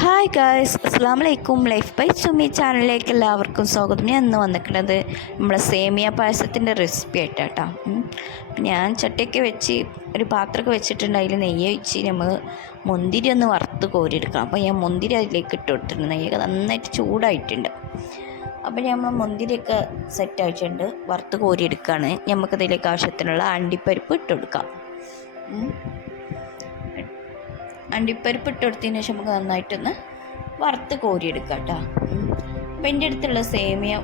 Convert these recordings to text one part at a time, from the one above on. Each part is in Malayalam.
ഹായ് ഗായ്സ്, അസ്സാം വലൈക്കും. ലൈഫ് ബൈ സുമി ചാനലിലേക്ക് എല്ലാവർക്കും സ്വാഗതം. ഞാൻ ഇന്ന് വന്നിട്ടുള്ളത് നമ്മളെ സേമിയ പായസത്തിൻ്റെ റെസിപ്പി ആയിട്ടാട്ടോ. ഞാൻ ചട്ടിയൊക്കെ വെച്ച് ഒരു പാത്രമൊക്കെ വെച്ചിട്ടുണ്ട്. അതിൽ നെയ്യ് ഒഴിച്ച് നമ്മൾ മുന്തിരി ഒന്ന് വറുത്ത് കോരിയെടുക്കണം. അപ്പോൾ ഞാൻ മുന്തിരി അതിലേക്ക് ഇട്ട് കൊടുത്തിട്ടുണ്ട്. നെയ്യൊക്കെ നന്നായിട്ട് ചൂടായിട്ടുണ്ട്. അപ്പോൾ നമ്മൾ മുന്തിരിയൊക്കെ സെറ്റ് ആയിട്ടുണ്ട്, വറുത്ത് കോരിയെടുക്കുകയാണ്. നമുക്കതിലേക്ക് ആവശ്യത്തിനുള്ള അണ്ടിപ്പരിപ്പ് ഇട്ട് കൊടുക്കാം. അണ്ടിപ്പരിപ്പ് ഇട്ട് കൊടുത്തതിന് ശേഷം നമുക്ക് നന്നായിട്ടൊന്ന് വറുത്ത് കോരിയെടുക്കാം കേട്ടോ. അപ്പോൾ എൻ്റെ അടുത്തുള്ള സേമിയ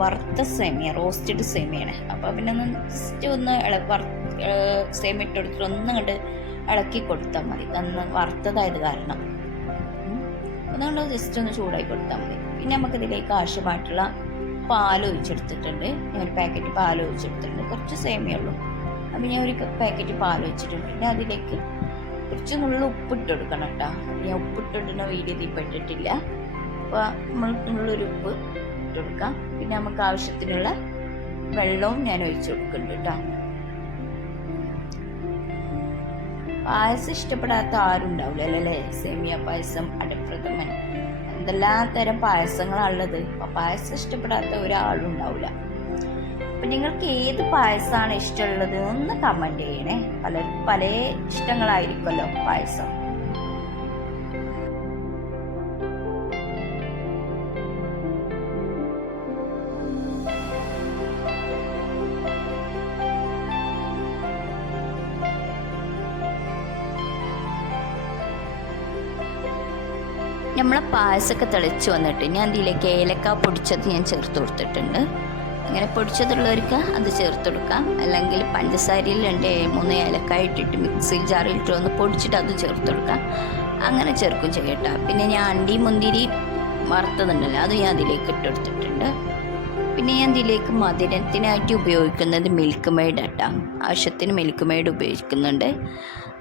വറുത്ത സേമിയ, റോസ്റ്റഡ് സേമിയാണ്. അപ്പോൾ പിന്നെ ഒന്ന് ജസ്റ്റ് ഒന്ന് സേമിയ ഇട്ട് കൊടുത്തിട്ട് ഒന്നും കണ്ട് ഇളക്കി കൊടുത്താൽ മതി. നന്ന് വറുത്തതായത് കാരണം അതുകൊണ്ട് ജസ്റ്റ് ഒന്ന് ചൂടാക്കി കൊടുത്താൽ മതി. പിന്നെ നമുക്കിതിലേക്ക് ആവശ്യമായിട്ടുള്ള പാൽ ഒഴിച്ചെടുത്തിട്ടുണ്ട്. ഞാൻ ഒരു പാക്കറ്റ് പാൽ ഒഴിച്ചെടുത്തിട്ടുണ്ട്. കുറച്ച് സേമിയ ഉള്ളൂ. അപ്പോൾ ഞാൻ ഒരു പാക്കറ്റ് പാൽ ഒഴിച്ചിട്ടുണ്ട്. പിന്നെ അതിലേക്ക് കുറച്ച് നുള്ള ഉപ്പിട്ട് കൊടുക്കണം കേട്ടോ. ഞാൻ ഉപ്പിട്ടിടുന്ന വീഡിയോ ഇട്ടിട്ടില്ല. അപ്പോൾ നമ്മൾ നുള്ളൊരു ഉപ്പ് ഇട്ട് കൊടുക്കാം. പിന്നെ നമുക്ക് ആവശ്യത്തിനുള്ള വെള്ളവും ഞാൻ ഒഴിച്ചു കൊടുക്കുന്നുണ്ട് കേട്ടോ. പായസം ഇഷ്ടപ്പെടാത്ത ആരും ഉണ്ടാവില്ല അല്ലേ? സേമിയ പായസം, അടപ്രഥമൻ, എന്തെല്ലാം തരം പായസങ്ങളാണുള്ളത്. അപ്പോൾ പായസം ഇഷ്ടപ്പെടാത്ത ഒരാളും ഉണ്ടാവില്ല. അപ്പം നിങ്ങൾക്ക് ഏത് പായസമാണ് ഇഷ്ടമുള്ളത് ഒന്ന് കമൻറ്റ് ചെയ്യണേ. പലർക്കും പല ഇഷ്ടങ്ങളായിരിക്കുമല്ലോ പായസം. നമ്മളെ പായസമൊക്കെ തിളച്ച് വന്നിട്ട് ഞാൻ ഇതിലേക്ക് ഏലക്ക പൊടിച്ചത് ഞാൻ ചേർത്ത് കൊടുത്തിട്ടുണ്ട്. അങ്ങനെ പൊടിച്ചതുള്ളവർക്ക് അത് ചേർത്ത് കൊടുക്കാം. അല്ലെങ്കിൽ പഞ്ചസാരയിൽ 2-3 ഏലക്കായ ഇട്ടിട്ട് മിക്സി ജാറിലിട്ട് ഒന്ന് പൊടിച്ചിട്ട് അത് ചേർത്ത് കൊടുക്കാം. അങ്ങനെ ചേർക്കും ചെയ്യട്ടോ. പിന്നെ ഞാൻ അണ്ടി മുന്തിരി വറുത്തതുണ്ടല്ലോ, അത് ഞാൻ അതിലേക്ക് ഇട്ടെടുത്തിട്ടുണ്ട്. പിന്നെ ഞാൻ ഇതിലേക്ക് മധുരത്തിനായിട്ട് ഉപയോഗിക്കുന്നത് മിൽക്ക് മെയ്ഡ് ആട്ടോ. ആവശ്യത്തിന് മിൽക്ക് മെയ്ഡ് ഉപയോഗിക്കുന്നുണ്ട്.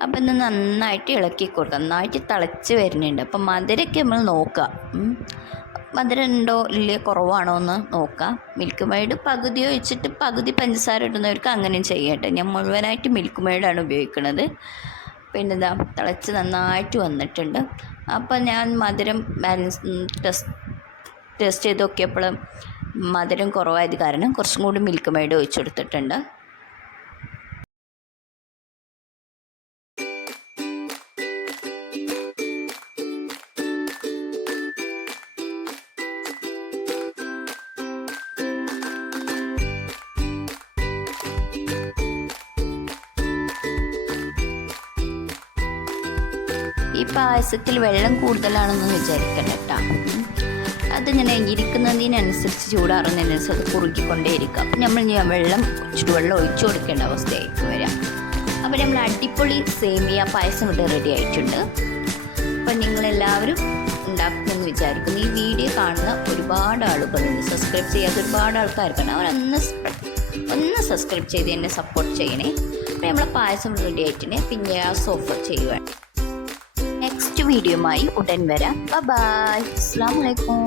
അപ്പം ഇന്ന് നന്നായിട്ട് ഇളക്കി കൊടുക്കാം. നന്നായിട്ട് തിളച്ച് വരുന്നുണ്ട്. അപ്പം മധുരമൊക്കെ നമ്മൾ നോക്കുക, മധുരം ഉണ്ടോ ഇല്ലേ, കുറവാണോ എന്ന് നോക്കാം. മിൽക്ക് മെയ്ഡ് പകുതി ഒഴിച്ചിട്ട് പകുതി പഞ്ചസാര ഇടുന്നവർക്ക് അങ്ങനെയും ചെയ്യട്ടെ. ഞാൻ മുഴുവനായിട്ട് മിൽക്ക് മെയ്ഡാണ് ഉപയോഗിക്കുന്നത്. പിന്നെ ഇതാ തിളച്ച് നന്നായിട്ട് വന്നിട്ടുണ്ട്. അപ്പോൾ ഞാൻ മധുരം ടേസ്റ്റ് ചെയ്ത് നോക്കിയപ്പോൾ മധുരം കുറവായത് കാരണം കുറച്ചും കൂടി മിൽക്ക് മെയ്ഡ് ഒഴിച്ചു കൊടുത്തിട്ടുണ്ട്. ഈ പായസത്തിൽ വെള്ളം കൂടുതലാണെന്ന് വിചാരിക്കണം കേട്ടോ. അതിങ്ങനെ ഇരിക്കുന്നതിനനുസരിച്ച് ചൂടാറുന്നതിനനുസരിച്ച് അത് കുറുക്കിക്കൊണ്ടേയിരിക്കുക. അപ്പം നമ്മൾ വെള്ളം ചുടുവെള്ളം ഒഴിച്ചു കൊടുക്കേണ്ട അവസ്ഥയായിരിക്കും വരാം. അപ്പോൾ നമ്മൾ അടിപൊളി സേമിയ പായസം ഇവിടെ റെഡി ആയിട്ടുണ്ട്. അപ്പം നിങ്ങളെല്ലാവരും ഉണ്ടാക്കുമെന്ന് വിചാരിക്കുന്നു. ഈ വീഡിയോ കാണുന്ന ഒരുപാട് ആളുകളുണ്ട്, സബ്സ്ക്രൈബ് ചെയ്യാത്ത ഒരുപാട് ആൾക്കാർക്കാണ്. അവരൊന്ന് സബ്സ്ക്രൈബ് ചെയ്ത് എന്നെ സപ്പോർട്ട് ചെയ്യണേ. അപ്പോൾ നമ്മളെ പായസം റെഡി ആയിട്ടുണ്ട്. പിന്നെ ഗ്യാസ് ഓഫ് ചെയ്യുവാണ്. നെക്സ്റ്റ് വീഡിയോയുമായി ഉടൻ വരാം. ബൈ. അസ്സലാമു അലൈക്കും.